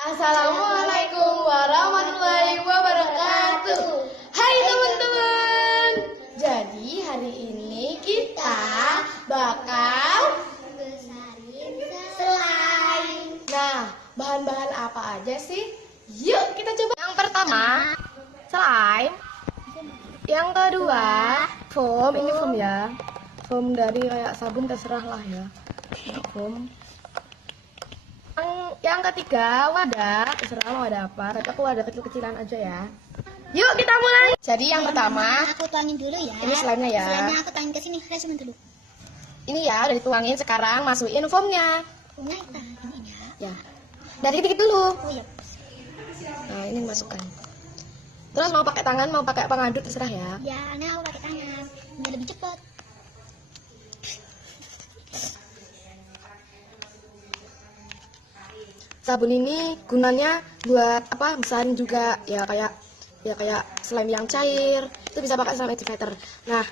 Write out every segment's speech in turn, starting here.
Assalamualaikum warahmatullahi wabarakatuh. Hai teman-teman. Jadi hari ini kita bakal besarin slime. Nah, bahan-bahan apa aja sih? Yuk kita coba. Yang pertama, slime. Yang kedua, foam. Ini foam ya. Foam dari kayak sabun, terserah lah ya. Foam. Yang ketiga, wadah. Terserah mau wadah apa, tapi aku wadah kecil-kecilan aja ya. Yuk kita mulai. Jadi yang pertama, Aku tuangin dulu ya. ini slime-nya ya. Slime-nya aku tuangin ke sini, resumen dulu. Ini ya udah dituangin, sekarang masukin foamnya. Foamnya ini ya. Ya. Dari dikit dulu. Oh iya. Nah, ini masukkan. Terus mau pakai tangan, mau pakai pengaduk terserah ya. Ya, nah aku pakai tangan. Biar lebih cepat. Sabun ini gunanya buat apa? Besarin juga ya, kayak slime yang cair. Itu bisa pakai slime activator. Nah,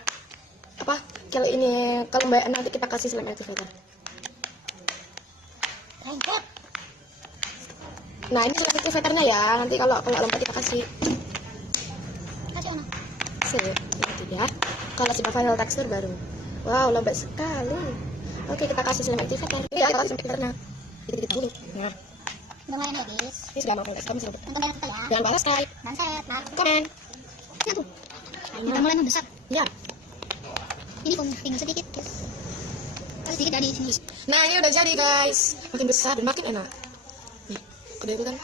apa? Kalau ini kalau Mbak nanti kita kasih slime activator. Lengkap. Nah, ini slime activatornya ya. Nanti kalau lompat kita kasih. Kasih ono. Sip, itu ya. Kalau sudah final tekstur baru. Wow, lembek sekali. Oke, kita kasih slime activator. Iya, kita kasih slime activatornya. Dikit-dikit dulu. Nah, Lumayan ya guys. ini sudah mau final tekstur. Untuk yang kita ya. Jangan lupa subscribe, Dan set, like, komen. itu tuh. Udah mulai membesar. Ya. Ini foam tinggal sedikit guys. Kasih sedikit dari sini. Nah, ini udah jadi guys. Makin besar dan makin enak. Nih, udah itu kan?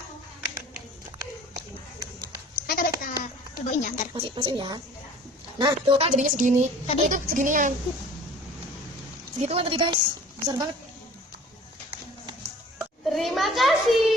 Nah, coba kita cobain ya, ntar. Masukin ya. Nah, tuh kan jadinya segini. Tadi Itu seginian. Segituan tadi guys. Besar banget. Terima kasih.